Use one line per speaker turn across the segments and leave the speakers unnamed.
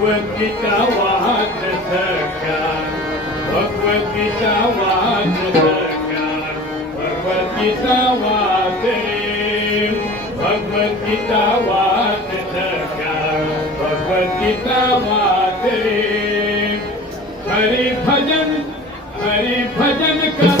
भगवद्गीता वाच सरकार भगवद्गीता वाच सरकार भगवद्गीता वाचे भगवद्गीता वाच सरकार भगवद्गीता वाचे हरि भजन हरि भजन कर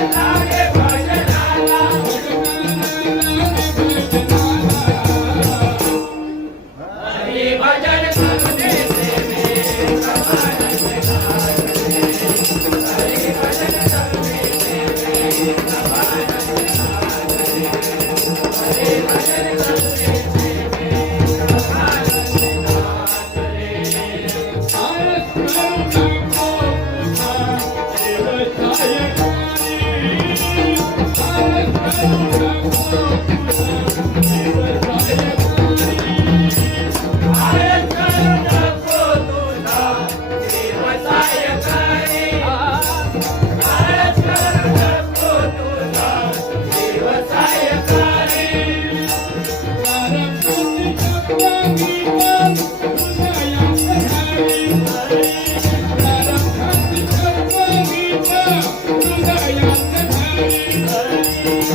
Bye.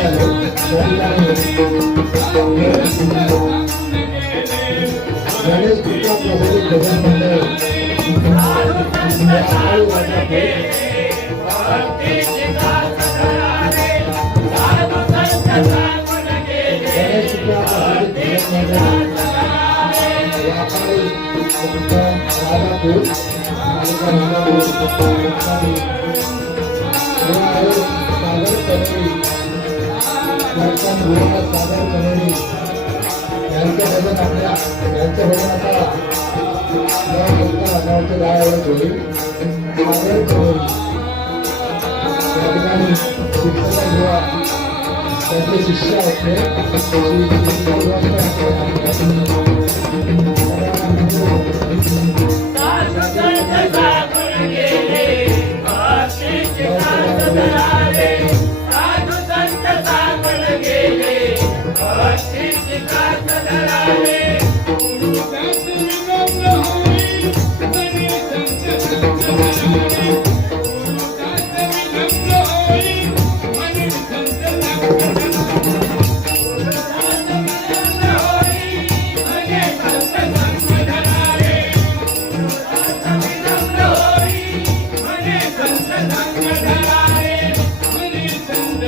गणेश कृपा प्रबोधित भजन मंडळ गणेश कृपा प्रबोधित भजन मंडळ व्यापारी उत्तम राधापूर तालुका रंगापूर व्यापारी सागर कनेरी त्यांच्या गुरुनाथ सादर करणे यांचं भजन आपल्या यांचं भजन आपल्याला न बोलता होईल सागर ठिकाणी शिक्षक किंवा त्यांचे शिष्य
आहेत